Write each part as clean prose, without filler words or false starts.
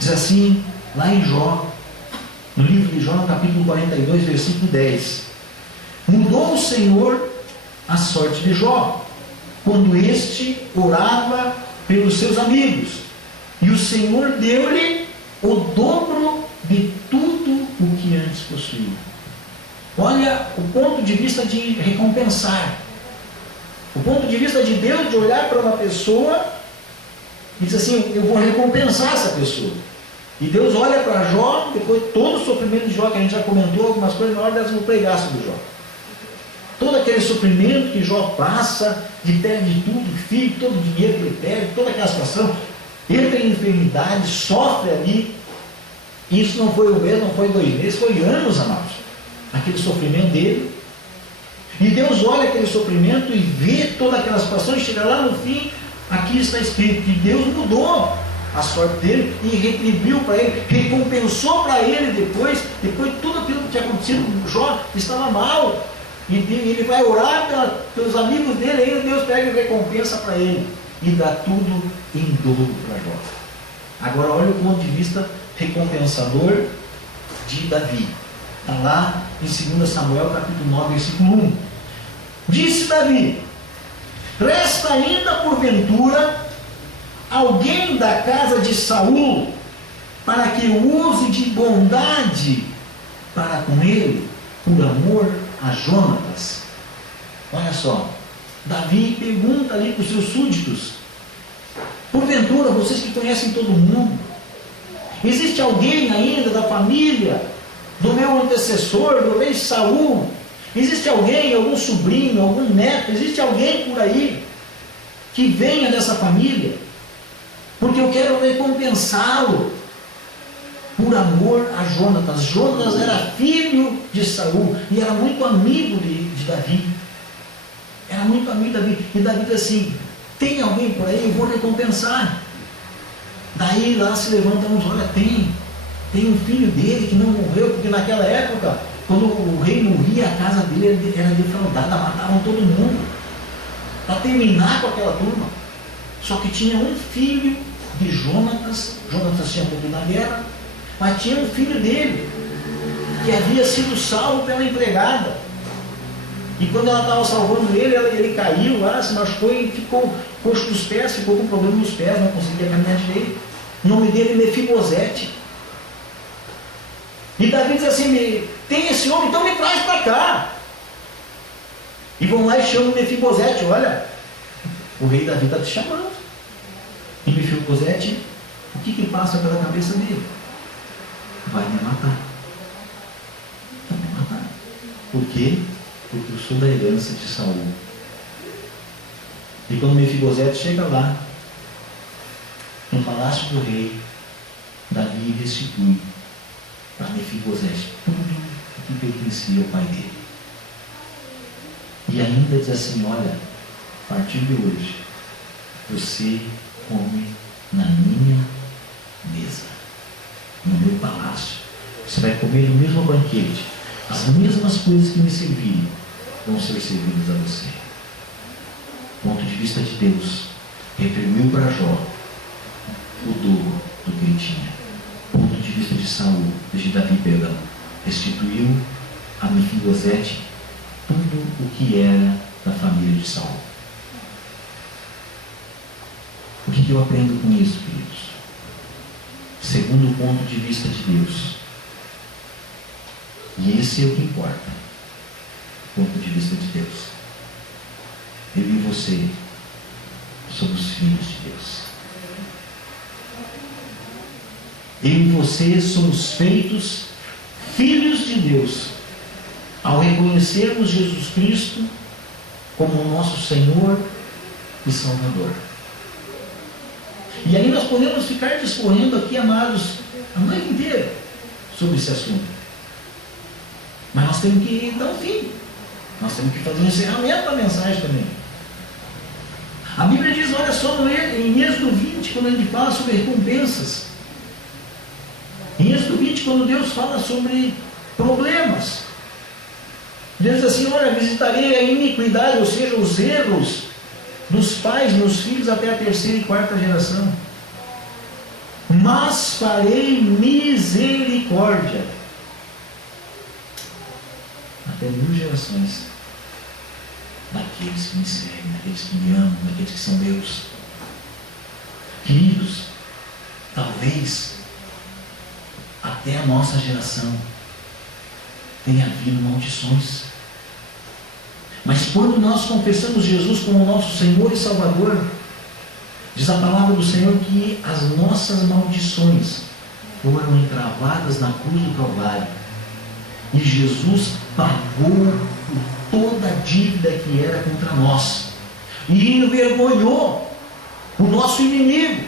Diz assim, lá em Jó, no livro de Jó, no capítulo 42, versículo 10. Mudou o Senhor a sorte de Jó, quando este orava pelos seus amigos, e o Senhor deu-lhe o dobro de tudo o que antes possuía. Olha o ponto de vista de recompensar. O ponto de vista de Deus de olhar para uma pessoa e dizer assim, eu vou recompensar essa pessoa. E Deus olha para Jó, depois de todo o sofrimento de Jó, que a gente já comentou algumas coisas, na hora dessas eu vou pregar sobre Jó. Todo aquele sofrimento que Jó passa, de perde tudo, filho, todo o dinheiro que ele perde, toda aquela situação, entra em enfermidade, sofre ali. Isso não foi um mês, não foi 2 meses, foi anos, amados. Aquele sofrimento dele. E Deus olha aquele sofrimento e vê toda aquela situação e chega lá no fim, aqui está escrito que Deus mudou a sorte dele e retribuiu para ele, recompensou para ele depois de tudo aquilo que tinha acontecido com Jó, estava mal. E ele vai orar pelos amigos dele, aí Deus pega e recompensa para ele e dá tudo em dobro para Jó. Agora olha o ponto de vista recompensador de Davi. Está lá em 2 Samuel capítulo 9, versículo 1. Disse Davi: resta ainda porventura alguém da casa de Saul para que use de bondade para com ele, por amor a Jonatas. Olha só, Davi pergunta ali para os seus súditos: porventura, vocês que conhecem todo mundo, existe alguém ainda da família do meu antecessor, do rei Saul? Existe alguém, algum sobrinho, algum neto, existe alguém por aí que venha dessa família? Porque eu quero recompensá-lo por amor a Jonatas. Jonatas era filho de Saul e era muito amigo de Davi. Era muito amigo de Davi. E Davi diz assim: tem alguém por aí? Eu vou recompensar. Daí lá se levanta uns: olha, tem um filho dele que não morreu, porque naquela época, quando o rei morria, a casa dele era defraudada, matavam todo mundo para terminar com aquela turma. Só que tinha um filho de Jonatas. Jonatas tinha morrido na guerra, mas tinha um filho dele que havia sido salvo pela empregada. E quando ela estava salvando ele, ele caiu lá, se machucou e ficou coxo dos pés, ficou com problema nos pés, não conseguia caminhar direito. O nome dele é Mefibosete. E Davi diz assim: tem esse homem, então me traz para cá. E vão lá e chamam Mefibosete: olha, o rei Davi está te chamando. E Mefibosete, o que passa pela cabeça dele? Vai me matar. Vai me matar. Por quê? Porque eu sou da herança de Saul. E quando Mefibosete chega lá, no palácio do rei, Davi restitui para Mefibosete tudo o que pertencia ao pai dele. E ainda diz assim: olha, a partir de hoje, você come na minha mesa, no meu palácio. Você vai comer no mesmo banquete. As mesmas coisas que me serviram vão ser servidas a você. Ponto de vista de Deus, retribuiu para Jó o dobro do que ele tinha. Ponto de vista de Saul, de Davi, perdão, restituiu a Mefibosete tudo o que era da família de Saul. O que eu aprendo com isso, queridos? Segundo o ponto de vista de Deus, e esse é o que importa, o ponto de vista de Deus. Eu e você somos filhos de Deus. Eu e você somos feitos filhos de Deus ao reconhecermos Jesus Cristo como o nosso Senhor e Salvador. E aí nós podemos ficar discorrendo aqui, amados, a noite inteira sobre esse assunto. Mas nós temos que dar um fim. Nós temos que fazer um encerramento da mensagem também. A Bíblia diz, olha só, em Êxodo 20, quando a gente fala sobre recompensas. Em Êxodo 20, quando Deus fala sobre problemas. Deus diz assim: olha, visitarei a iniquidade, ou seja, os erros dos pais nos filhos até a 3ª e 4ª geração. mas farei misericórdia até 1000 gerações daqueles que me seguem, daqueles que me amam, daqueles que são meus. Queridos, talvez até a nossa geração tenha havido maldições, mas quando nós confessamos Jesus como nosso Senhor e Salvador, diz a palavra do Senhor que as nossas maldições foram encravadas na cruz do Calvário, e Jesus pagou por toda a dívida que era contra nós, e envergonhou o nosso inimigo,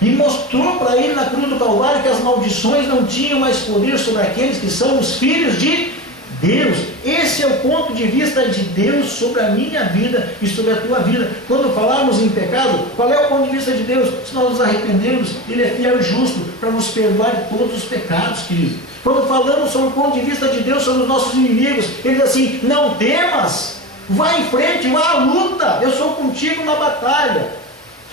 e mostrou para ele na cruz do Calvário que as maldições não tinham mais poder sobre aqueles que são os filhos de Deus. Esse é o ponto de vista de Deus sobre a minha vida e sobre a tua vida. Quando falarmos em pecado, qual é o ponto de vista de Deus? Se nós nos arrependemos, Ele é fiel e justo para nos perdoar de todos os pecados, querido. Quando falamos sobre o ponto de vista de Deus sobre os nossos inimigos, Ele diz assim: não temas, vá em frente, vá à luta, eu sou contigo na batalha.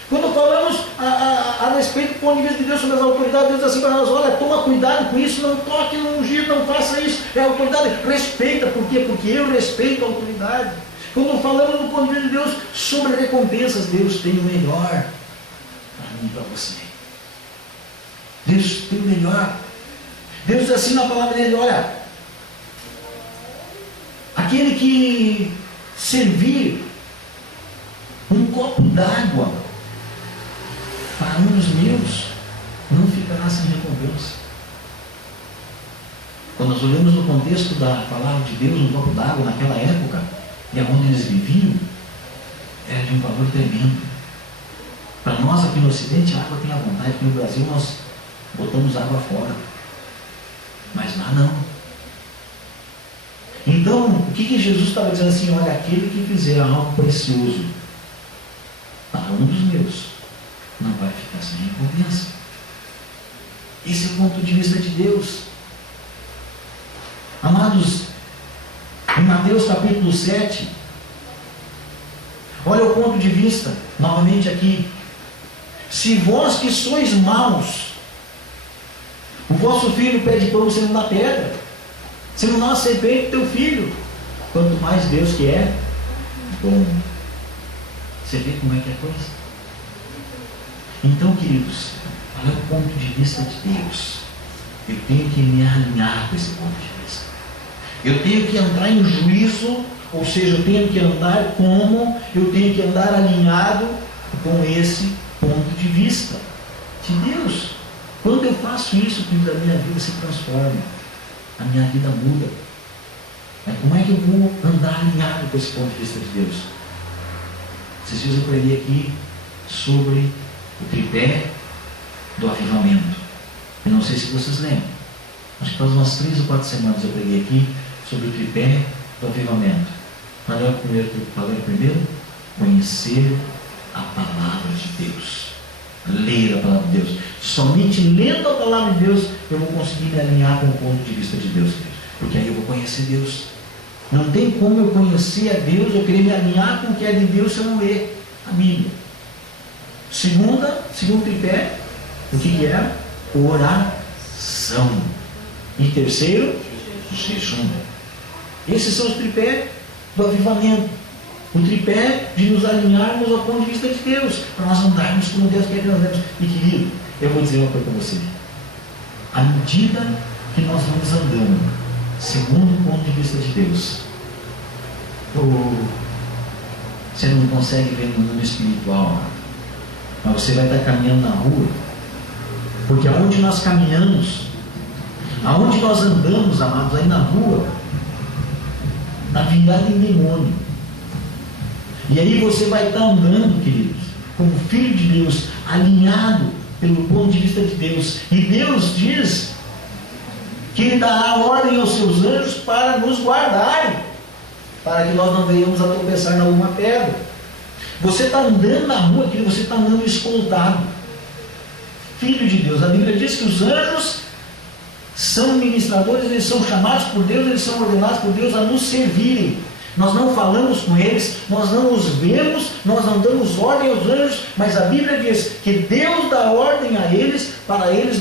Quando falamos a respeito do ponto de vista de Deus sobre as autoridades, Deus diz assim para nós: olha, toma cuidado com isso, não toque no ungido, não faça isso. É a autoridade, respeita. Por quê? Porque eu respeito a autoridade. Quando falamos do ponto de vista de Deus sobre recompensas, Deus tem o melhor para mim e para você. Deus tem o melhor. Deus diz assim na palavra dele: olha, aquele que servir um copo d'água para um dos meus, não ficará sem recompensa. Quando nós olhamos no contexto da palavra de Deus, um copo d'água naquela época, e onde eles viviam, era de um valor tremendo. Para nós aqui no Ocidente, a água tem a vontade, porque no Brasil nós botamos água fora, mas lá não. Então, o que Jesus estava dizendo assim? Olha, aquele que fizer algo precioso para um dos meus, não vai ficar sem recompensa. Esse é o ponto de vista de Deus. Amados, em Mateus capítulo 7, olha o ponto de vista, novamente aqui: se vós que sois maus, o vosso filho pede pão, você não dá pedra, você não dá uma serpente para o teu filho, quanto mais Deus que é bom. Você vê como é que é a coisa? Então, queridos, qual é o ponto de vista de Deus? Eu tenho que me alinhar com esse ponto de vista. Eu tenho que entrar em juízo, ou seja, eu tenho que andar eu tenho que andar alinhado com esse ponto de vista de Deus. Quando eu faço isso, a minha vida se transforma, a minha vida muda. Mas como é que eu vou andar alinhado com esse ponto de vista de Deus? Esses dias eu preguei aqui sobre o tripé do avivamento. Eu não sei se vocês lembram. Acho que faz umas 3 ou 4 semanas eu preguei aqui sobre o tripé do avivamento. Qual é o primeiro? Conhecer a palavra de Deus. Ler a palavra de Deus. Somente lendo a palavra de Deus eu vou conseguir me alinhar com o ponto de vista de Deus. Porque aí eu vou conhecer Deus. Não tem como eu conhecer a Deus, eu querer me alinhar com o que é de Deus se eu não ler a Bíblia. Segundo tripé, o que é? Oração. E terceiro, jejum. Esses são os tripés do avivamento. O tripé de nos alinharmos ao ponto de vista de Deus, para nós andarmos como Deus quer que nós andemos. E querido, eu vou dizer uma coisa para você: à medida que nós vamos andando segundo o ponto de vista de Deus, você não consegue ver no mundo espiritual, mas você vai estar caminhando na rua, porque aonde nós caminhamos, aonde nós andamos, amados, aí na rua, está vindo ali demônio. E aí você vai estar andando, queridos, como filho de Deus, alinhado pelo ponto de vista de Deus. E Deus diz que Ele dará ordem aos seus anjos para nos guardarem, para que nós não venhamos a tropeçar em alguma pedra. Você está andando na rua, querido, você está andando escoltado. Filho de Deus. A Bíblia diz que os anjos são ministradores, eles são chamados por Deus, eles são ordenados por Deus a nos servirem. Nós não falamos com eles, nós não os vemos, nós não damos ordem aos anjos, mas a Bíblia diz que Deus dá ordem a eles para eles